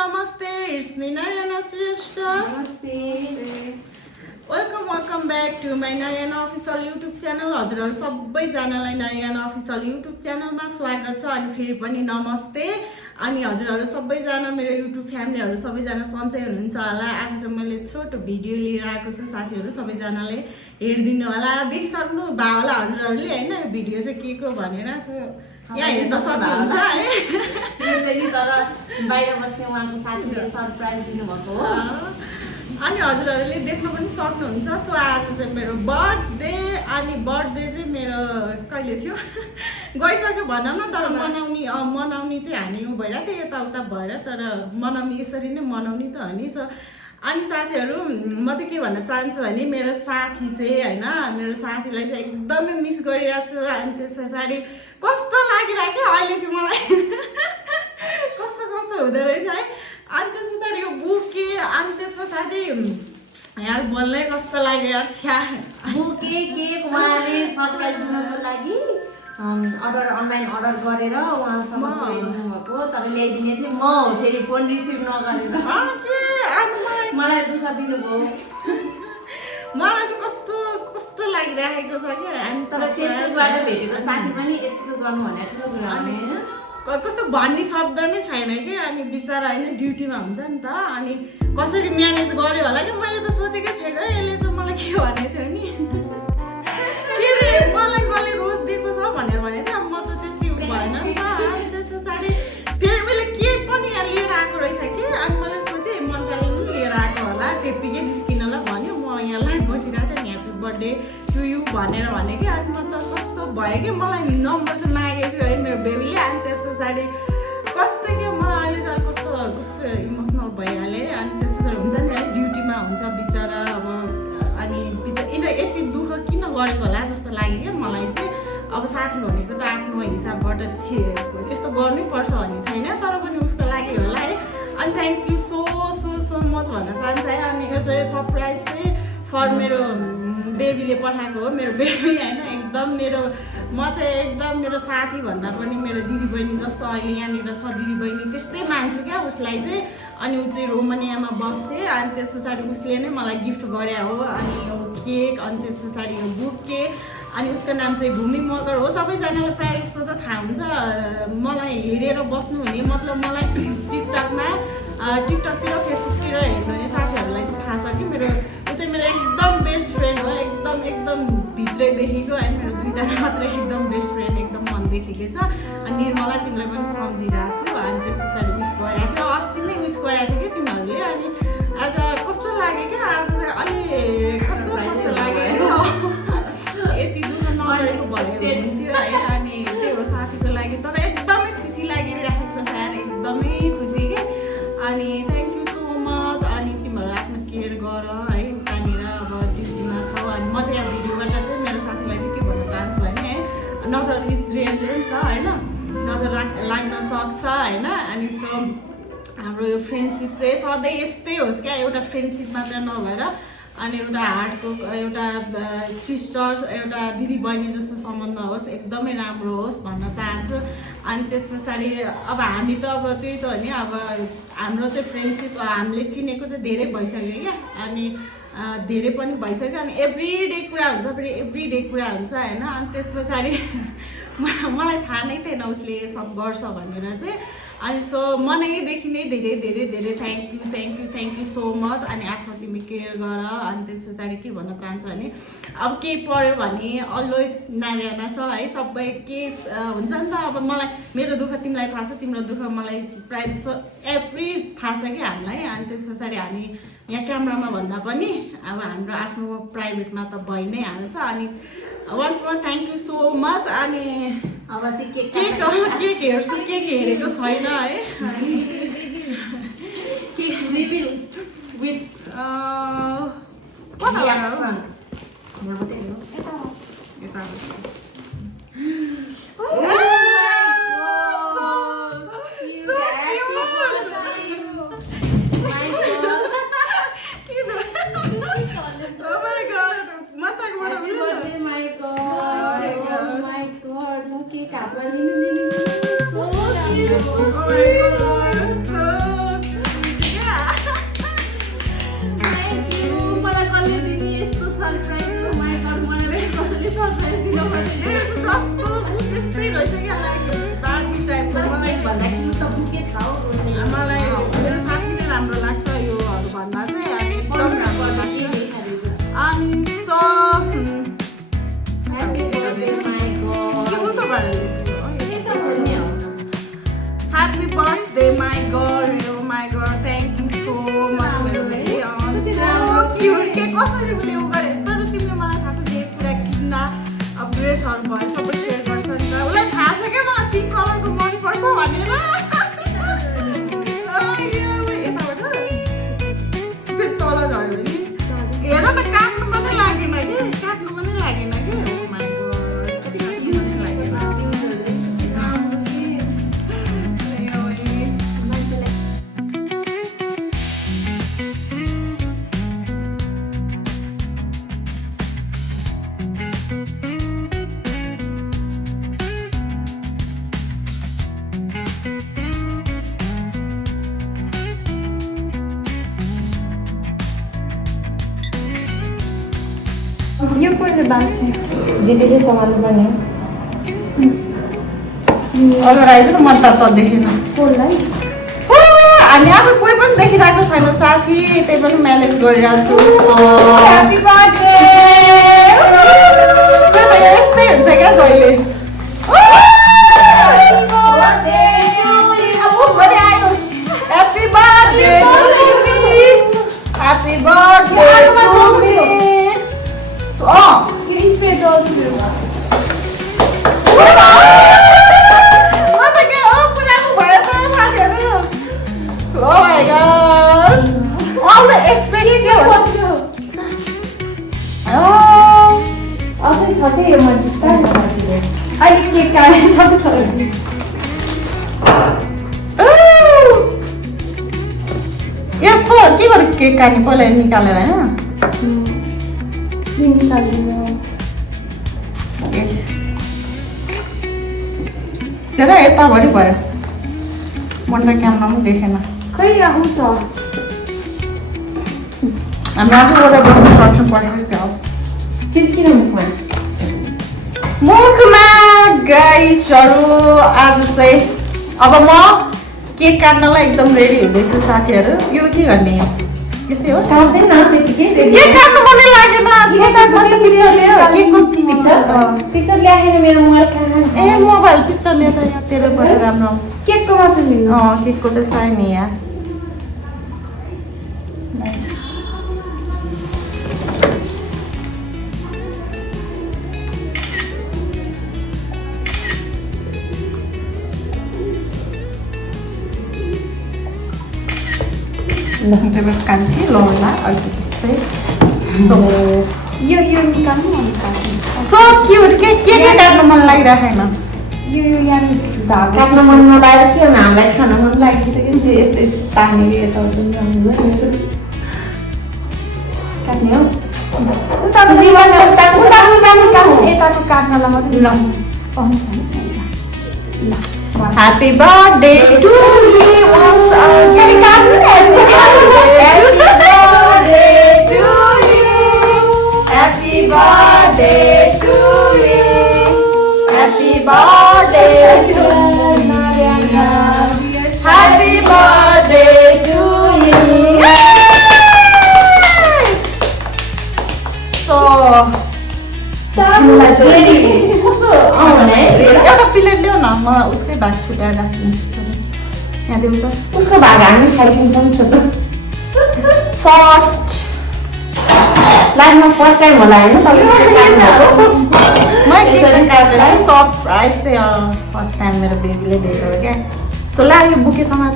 नमस्ते, it's me Narayan Shrestha. नमस्ते। Welcome back to my Narayan official YouTube channel. हजुरहरू सबैजनालाई नारायण अफिसियल युट्युब च्यानलमा स्वागत छ। अनि फेरि पनि नमस्ते। अनि हजुरहरू सबैजना मेरो युट्युब फ्यामिलीहरू सबैजना सन्चै हुनुहुन्छ होला। आज चाहिँ मैले छोटो भिडियो लिएर आएको छु। साथीहरू सबैजनाले हेरिदिनु होला, देखिसक्नु भयो होला हजुरहरूले होइन। यो भिडियो चाहिँ के को भनेर यहाँ हेर्न सक्नुहुन्छ है। तर बाहिर बस्ने उहाँको साथीले सरप्राइज दिनुभएको हो। अनि हजुरहरूले देख्न पनि सक्नुहुन्छ। सो आज चाहिँ मेरो बर्थडे। अनि बर्थडे चाहिँ मेरो कहिले थियो गइसक्यो भनौँ न। तर मनाउने चाहिँ हामी उ भइरहेको थियो यताउता भएर, तर मनाउने यसरी नै मनाउने त हो नि। अनि साथीहरू म चाहिँ के भन्न चाहन्छु भने मेरो साथी चाहिँ होइन, मेरो साथीलाई चाहिँ एकदमै मिस गरिरहेको छु। अनि त्यस पछाडि कस्तो लागिरहेको अहिले चाहिँ मलाई कस्तो हुँदो रहेछ है। अनि त्यस पछाडि यो बुके, अनि त्यस पछाडि यार बोल्नै कस्तो लाग्यो यार। छ्या बुके केक उहाँले सरप्राइज दिनको लागि अनलाइन अर्डर गरेर उहाँसँग पुऱ्याइदिनु भएको। तर ल्याइदिने चाहिँ म हो, फेरि फोन रिसिभ नगरेर मलाई दुःख दिनुभयो। मलाई चाहिँ कस्तो लागिरहेको छ क्या। तर फेसबुकबाट भेटेको साथी पनि यतिको गर्नु भने ठुलो कुरा हो होइन। कस्तो भन्ने शब्द नै छैन कि। अनि बिचरा होइन ड्युटीमा हुन्छ नि त। अनि कसरी म्यानेज गर्यो होला कि। मैले त सोचेकै थिएँ कि यसले चाहिँ मलाई के भनेको थियो नि, के अरे मलाई कसले रोज दिएको छ भनेर भनेको थियो। म त त्यति भएन नि त। अनि त्यस पछाडि फेरि मैले के पनि यहाँ लिएर आएको रहेछ कि। अनि मैले सोचेँ मन्त्राले पनि लिएर आएको होला, त्यत्तिकै जिस्किनलाई भन्यो। म यहाँलाई बसिरहेको थिएँ, ह्याप्पी बर्थडे टु यु भनेर भने कि। अनि म त कस्तो भयो कि, मलाई नम्बर चाहिँ मागेको थियो है मेरो बेबीले। अनि त्यस पछाडि कस्तो के मलाई अहिले त कस्तो इमोसनल भइहालेँ। अनि त्यस पछाडि हुन्छ नि है ड्युटीमा हुन्छ बिचरा अब। अनि यिनीहरू यति दुःख किन गरेको होला जस्तो लाग्यो क्या मलाई चाहिँ। अब साथी भनेको त आफ्नो हिसाबबाट यस्तो गर्नै पर्छ भन्ने छैन, तर पनि उसको लागि होला है। अनि थ्याङ्क यू सो मच भन्न चाहन्छ है। अनि यो चाहिँ सरप्राइज चाहिँ फर मेरो बेबीले पठाएको हो। मेरो बेबी होइन एकदम म चाहिँ एकदम मेरो साथी भन्दा पनि मेरो दिदीबहिनी जस्तो अहिले यहाँनिर छ दिदीबहिनी त्यस्तै मान्छु क्या उसलाई चाहिँ। अनि ऊ चाहिँ रोमानियामा बस्छ। अनि त्यस पछाडि उसले नै मलाई गिफ्ट गरे हो। अनि यो केक, अनि त्यस पछाडि यो बुके। अनि उसको नाम चाहिँ भूमि मगर हो। सबैजनालाई प्रायः जस्तो त थाहा हुन्छ। मलाई हेरेर बस्नुहुने मतलब मलाई टिकटकतिर फेसबुकतिर हेर्नुहुने साथीहरूलाई चाहिँ थाहा छ कि मेरो ऊ चाहिँ मेरो एकदम बेस्ट फ्रेन्ड हो। एकदम भित्रैदेखिको होइन। मेरो दुईजना मात्रै एकदम बेस्ट फ्रेन्ड, एकदम मनदेखिकै छ। अनि निर्मला तिमीलाई पनि सम्झिरहेको छु। अनि त्यस पछाडि विस गरेको थियो, अस्ति नै विस गरेको थियो कि तिमीहरूले। अनि आज कस्तो लाग्यो क्या, आज चाहिँ अलि कस्तो लाग्यो यति दुःख नगरेको भयो हुन्थ्यो है। अनि त्यही हो साथीको लागि। तर एकदमै खुसी लागिरहेको छ यार, एकदमै खुसी के। अनि थ्याङ्क यू सो मच। अनि तिमीहरू आफ्नो केयर गर है उतानिर अब ड्युटीमा छौ। अनि म चाहिँ यहाँ भिडियोबाट चाहिँ मेरो साथीलाई चाहिँ के भन्न चाहन्छु भने है, नजर इज रियल नि त होइन, नजर लाग्न सक्छ होइन। अनि सो हाम्रो यो फ्रेन्डसिप चाहिँ सधैँ यस्तै होस् क्या, एउटा फ्रेन्डसिप मात्र नभएर अनि एउटा हार्टको एउटा सिस्टर्स एउटा दिदीबहिनी जस्तो सम्बन्ध होस्, एकदमै राम्रो होस् भन्न चाहन्छु। अनि त्यस पछाडि अब हामी त अब त्यही त हो नि। अब हाम्रो चाहिँ फ्रेन्डसिप हामीले चिनेको चाहिँ धेरै भइसक्यो क्या। अनि धेरै पनि भइसक्यो। अनि एभ्री डे कुरा हुन्छ, फेरि एभ्री डे कुरा हुन्छ होइन। अनि त्यस पछाडि मलाई थाहा नै थिएन उसले सब गर्छ भनेर चाहिँ। अनि सो मनैदेखि नै धेरै थ्याङ्क यू सो मच। अनि आफ्नो तिमी केयर गर। अनि त्यस पछाडि के भन्न चाहन्छु भने अब केही पऱ्यो भने अलवेज नारायण छ है। सबै के हुन्छ नि त। अब मलाई मेरो दुःख तिमीलाई थाहा छ, तिम्रो दुःख मलाई प्रायः जस्तो एभ्री थाहा छ कि हामीलाई। अनि त्यस पछाडि हामी यहाँ क्यामरामा भन्दा पनि अब हाम्रो आफ्नो प्राइभेटमा त भइ नै हाल्छ। अनि once more thank you so much. अनि अब चाहिँ केक हेर्छु, केक हेरेको छैन है। Reveal with reaction Oh my god, so जस्तो ऊ त्यस्तै रहेछ क्या बार्बी टाइपको मलाई भन्दाखेरि त बुके छ हौ मलाई मेरो साथीले राम्रो लाग्छ योहरू भन्दा चाहिँ अनि एकदम राम्रो लाग्छ अनि so Happy birthday, my girl. Oh my God, thank you so much. So cute. के कसरी उसले उ गरे तर तिमीले मलाई थाहा छ जे कुरा किन्दा अब ड्रेसहरू भयो सबै सेयर गर्छ नि त उसलाई थाहा छ क्या मलाई पिङ्क कलरको मनपर्छ भनेर यताबाट फेरि तल झऱ्यो नि हेर न काट्नु मात्रै लागेन कि काट्नु पनि लागेन कि Oh my God, कति काट्नु पनि लागेन यो कोले बाल्छ दिदीले समाल्नु पर्ने अरू आइज न मन त देखेन कोलाई हामी आफू कोही पनि देखिरहेको छैन साथी त्यही पनि म्यानेज गरिरहेको छु ह्यापी बर्थडे यस्तै हुन्छ क्या जहिले Happy birthday to me. Happy birthday to me. Oh, यो spray जल्छ oh my God. Oh, the expectation. Oh. अझै छ के यो मान्छे स्टाइल खातिर अहिले केक काटेर सबै छ यो के गर्नु केक काट्ने पहिला निकालेर होइन हेर यताभरि भयो मन त क्यामरा पनि देखेन खै आउँछ हामी आफूबाट बस्नु सक्छौँ पठाएको क्या हो चिज किन मुखमा मुखमा गाइसहरू आज चाहिँ अब म केक काट्नलाई एकदम रेडी हुँदैछु साथीहरू यो के गर्ने यस्तै हो काट्दैन त्यतिकै केक काट्नु मनै लागेन पिक्चर लियो केकको पिक्चर ल्याएन मेरो मोबाइल कहाँ ए मोबाइल पिक्चर लियो त यहाँ तेरो पनि राम्रो आउँछ केकको मात्र लिनु केकको त चाहिने यार Terus kanci lola agak istri. So यो निकाल्नु अनि काट्नु so cute के काट्नु मन लागिरहेको छैन यो यहाँ धागो काट्न मन नलागेर के हो हामीलाई खान मन लागिसक्यो नि यस्तै ताने यताउता जानु काट्ने हो उताको दिवाल उताको यताको काट्नलाई मात्रै ल ल Happy birthday to me once again. Happy birthday to you. Happy birthday to you. Happy birthday to me. Happy birthday to me. So एउटा प्लेट ल्याउ न म उसकै भाग छुट्याएर राखिदिन्छु यहाँ देऊ त उसको भाग हामी खाइदिन्छौँ छोटो फर्स्ट लाइफमा फर्स्ट टाइम होला होइन तपाईँको मैं सरप्राइज चाहिँ फर्स्ट टाइम मेरो बेबीले दिएको हो क्या सो ला यो बुके समात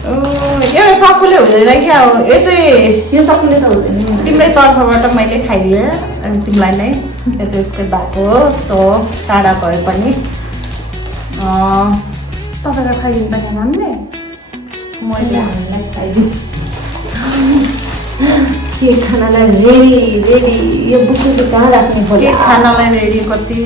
यो चक्कुले हुँदैन क्या हो यो चाहिँ यो चक्कुले त हुँदैन तिम्रै तर्फबाट मैले खाइदिएँ अनि तिमीलाई नै यो चाहिँ उसकै भएको हो सो टाढा भए पनि तपाईँलाई खाइदिनु पर्ने हामीले मैले हामीलाई खाइदिएँ के खानालाई रेडी यो बुके चाहिँ कहाँ राख्ने के खानालाई रेडी कति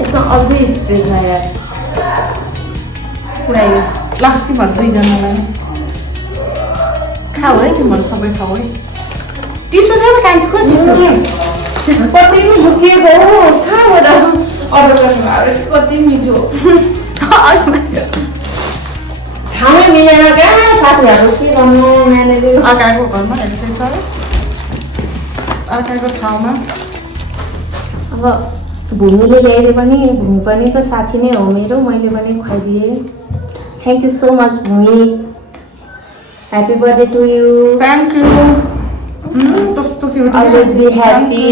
यसमा अझै स्प्रे छ यार पुऱ्यायो ल तिमीहरू दुईजनालाई खाऊ है तिमीहरू सबै खाऊ है टिसु छ त कान्छ खोइ टिसु कति झुकिएको हो कहाँबाट अर्डर गर्नुभयो कति मिठो खाना मिलेन कहाँ साथीहरू के गर्नु म्यानेजर अर्काको घरमा यस्तै छ अर्काको ठाउँमा अब भूमिले ल्याइदिए पनि भूमि पनि त साथी नै हो मेरो मैले पनि खुवाइदिएँ thank you so much Bhumi happy birthday to you thank you कस्तो क्युट अलवेज बी ह्याप्पी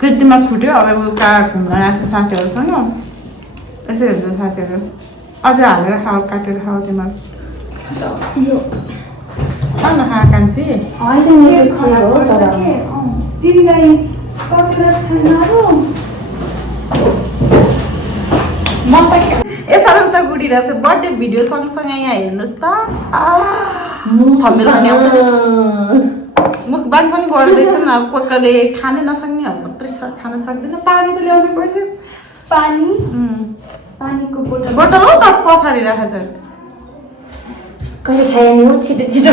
कृतिमा छुट्यो अब कहाँ घुम्न आएको साथीहरूसँग यसै हुन्छ साथीहरू अझै हालेर खाऊ काटेर खाऊ तिमा नखा कान्छी अहिले मेरो खराब हो तर दिदीलाई कतिवटा छैनहरू म त यता र उता गुडिरहेको छ बर्थडे भिडियो सँगसँगै यहाँ हेर्नुहोस् त थमेल खाने आउँछ मुखबान पनि गर्दैछु नि अब कोही खानै नसक्नेहरू मात्रै खान सक्दैन पानी त ल्याउनु पर्छ पानी पानीको बोतल बोतल हो त पछाडि राखेको छ कहिले खायो नि छिटो छिटो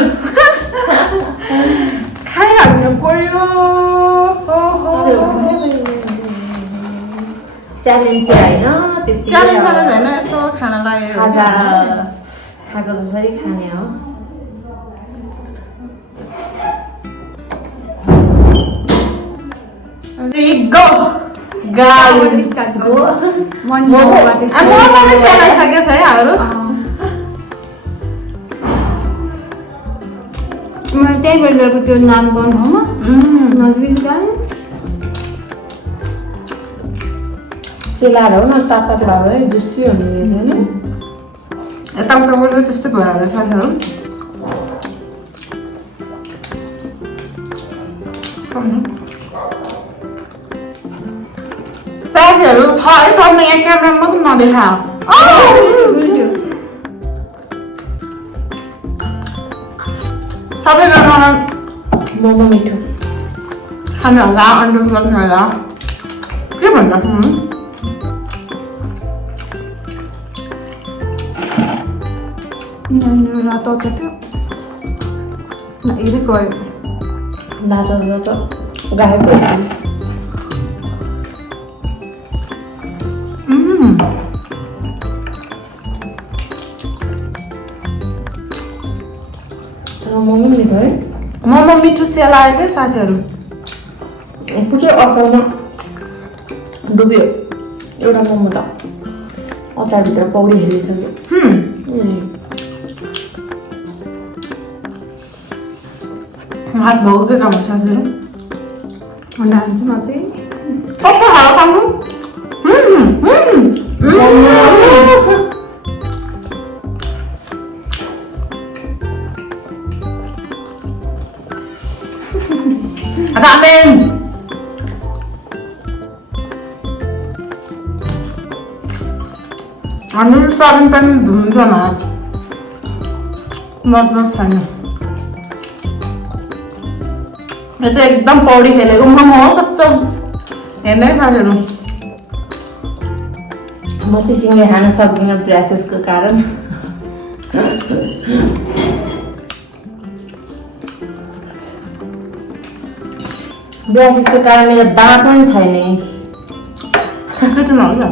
खाइहाल्नु पर्यो च्यालेन्ज चाहिँ होइन त्यति च्यालेन्ज च्यालेन्ज होइन यसो खानालाई खाजा खाएको जसरी खाने हो go guys मोमोबाट मोमोले सेलाइसकेको छ है हाम्रो म त्यहीँबाट गएको त्यो नाम बनाउनुमा नजिक जाने सेलाएर हो न ताता भयो है जुसी हुने होइन यताउता बोल्यो त्यस्तै भयो होला साथीहरू साथीहरू छ है तपाईँ यहाँ क्यामेरामा मात्रै नदेखा सबैजना मलाई मोमो मिठो खानु होला अन्डर गर्नु होला के भन्छ रातो छ त्यो हेरि गयो दाजु त गएको मोमो मिठो है मोमो मिठो सेलायो क्या साथीहरू पुरै अचारमा डुब्यो एउटा मोमो त अचारभित्र पौडी हेरिसक्यो हात भोगेको काम हो साथीहरू डान्समा चाहिँ सबै हावा खानु ramen anu saben पनि धुन्छ न मतलब छैन यो चाहिँ एकदम पौडी खेलेको मोमो हो कस्तो हेर्नै साथीहरू म चाहिँ सिँगै खान सक्दिनँ ब्रासेसको कारण ब्रासेसको कारण मेरो दाँत पनि छैन के त नहोला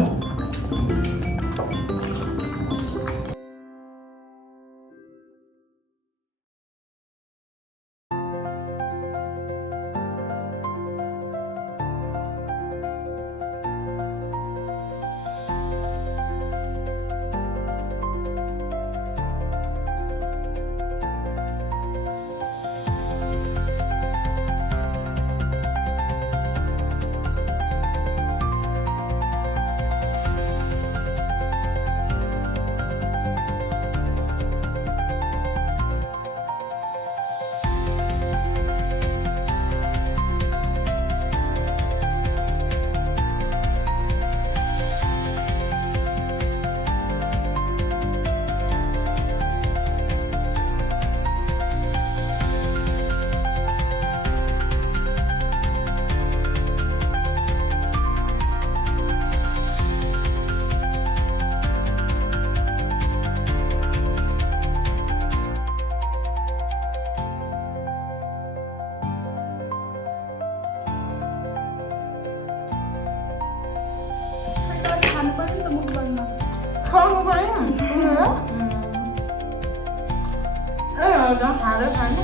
खानु पर्यो नि त मुखबाङमा खानु पर्यो खाँदै खानु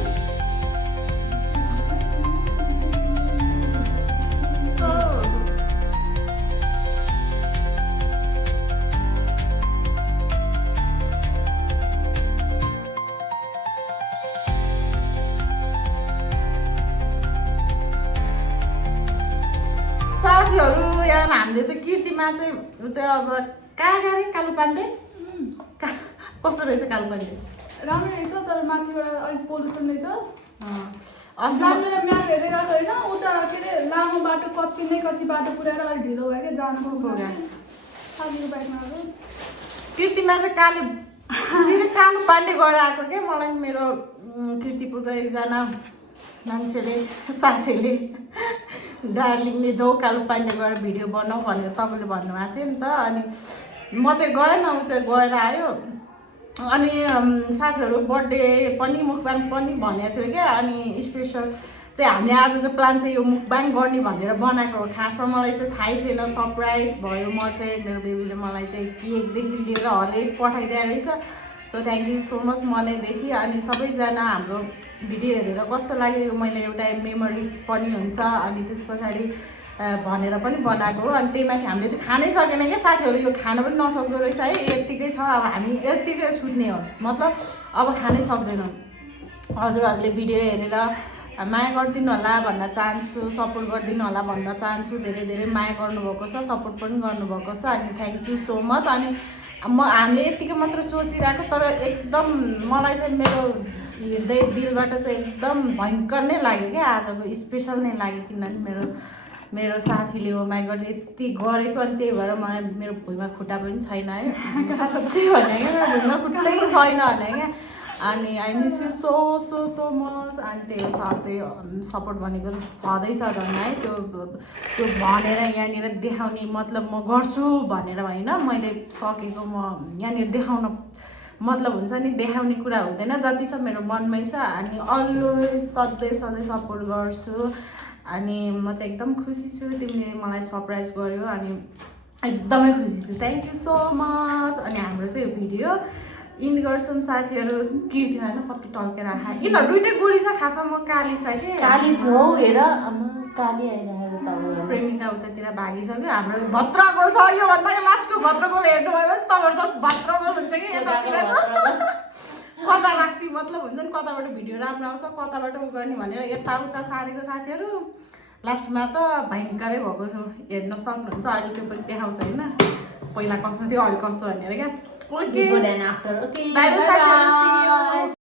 साथीहरू यहाँ हामीले चाहिँ कीर्तिमा चाहिँ ऊ चाहिँ अब कहाँ गरे कालो पाण्डे कस्तो रहेछ कालो पाण्डे राम्रो रहेछ तर माथिबाट अलिक पोल्युसन रहेछ अस्ति जानुलाई म्याप हेर्दै गएको होइन उता के अरे लामो बाटो कच्ची बाटो पुऱ्याएर अलिक ढिलो भयो क्या जानुको साथीको बाइकमा अब कीर्तिमा चाहिँ कालो पाण्डे गएर आएको क्या मलाई मेरो कीर्तिपुरको एकजना मान्छेले साथीले डार्लिङले जो कालो पाण्डे गएर भिडियो बनाऊ भनेर तपाईँले भन्नुभएको थियो नि त अनि म चाहिँ गएन ऊ चाहिँ गएर आयो अनि साथीहरू बर्थडे पनि मुखबाङ पनि भनेको थियो क्या अनि स्पेसल चाहिँ हामीले आज चाहिँ प्लान चाहिँ यो मुखबाङ गर्ने भनेर बनाएको हो खासमा मलाई चाहिँ थाहै थिएन सरप्राइज भयो म चाहिँ मेरो बेबीले मलाई चाहिँ केकदेखि लिएर हरेक पठाइदिएको रहेछ so thank you so much मनैदेखि अनि सबैजना हाम्रो भिडियो हेरेर कस्तो लाग्यो यो मैले एउटा मेमोरिज पनि हुन्छ अनि त्यस पछाडि भनेर पनि बनाएको हो अनि त्यही माथि हामीले चाहिँ खानै सकेन क्या साथीहरू यो खान पनि नसक्दो रहेछ है यत्तिकै छ अब हामी यत्तिकै सुत्ने हो मतलब अब खानै सक्दैनौँ हजुरहरूले भिडियो हेरेर माया गरिदिनु होला भन्न चाहन्छु सपोर्ट गरिदिनु होला भन्न चाहन्छु धेरै धेरै माया गर्नुभएको छ सपोर्ट पनि गर्नुभएको छ अनि थ्याङ्क यू सो मच अनि हामीले यत्तिकै मात्र सोचिरहेको तर एकदम मलाई चाहिँ मेरो हृदय दिलबाट चाहिँ एकदम भयङ्कर नै लाग्यो क्या आजको स्पेसल नै लाग्यो किनभने मेरो साथीले हो माया गर्ने यति गरेको अनि त्यही भएर मलाई मेरो भुइँमा खुट्टा पनि छैन है साँच्चै भने क्या मेरो भुइँमा खुट्टै छैन भने क्या अनि I miss you so so so much अनि त्यही साथै सपोर्ट भनेको छँदैछ झन् है त्यो भनेर यहाँनिर देखाउने मतलब म गर्छु भनेर होइन मैले सकेको म यहाँनिर देखाउन मतलब हुन्छ नि देखाउने कुरा हुँदैन जति छ मेरो मनमै छ अनि अलवेज सधैँ सपोर्ट गर्छु अनि म चाहिँ एकदम खुसी छु तिमीले मलाई सरप्राइज गर्यो अनि एकदमै खुसी छु थ्याङ्क यू सो मच अनि हाम्रो चाहिँ यो भिडियो इन्ड गर्छौँ साथीहरू कीर्तिमा होइन कति टल्केर आएको यिनीहरू दुइटै गोरी छ खासमा म काली छ कि काली छौ हेर काली आइरहेको त प्रेमिका उतातिर भागिसक्यो हाम्रो भद्रगोल छ यो भन्दा लास्टको भद्रगोल हेर्नुभयो भने तपाईँहरू झन् भद्रगोल हुन्छ कि यतातिर कता राख्ने मतलब हुन्छ नि कताबाट भिडियो राम्रो आउँछ कताबाट उ गर्ने भनेर यताउता सारेको साथीहरू लास्टमा त भयङ्करै भएको छु हेर्न सक्नुहुन्छ अहिले त्यो पनि देखाउँछ होइन पहिला कस्तो थियो अहिले कस्तो भनेर क्या okay Before and after. Okay. Bye bye.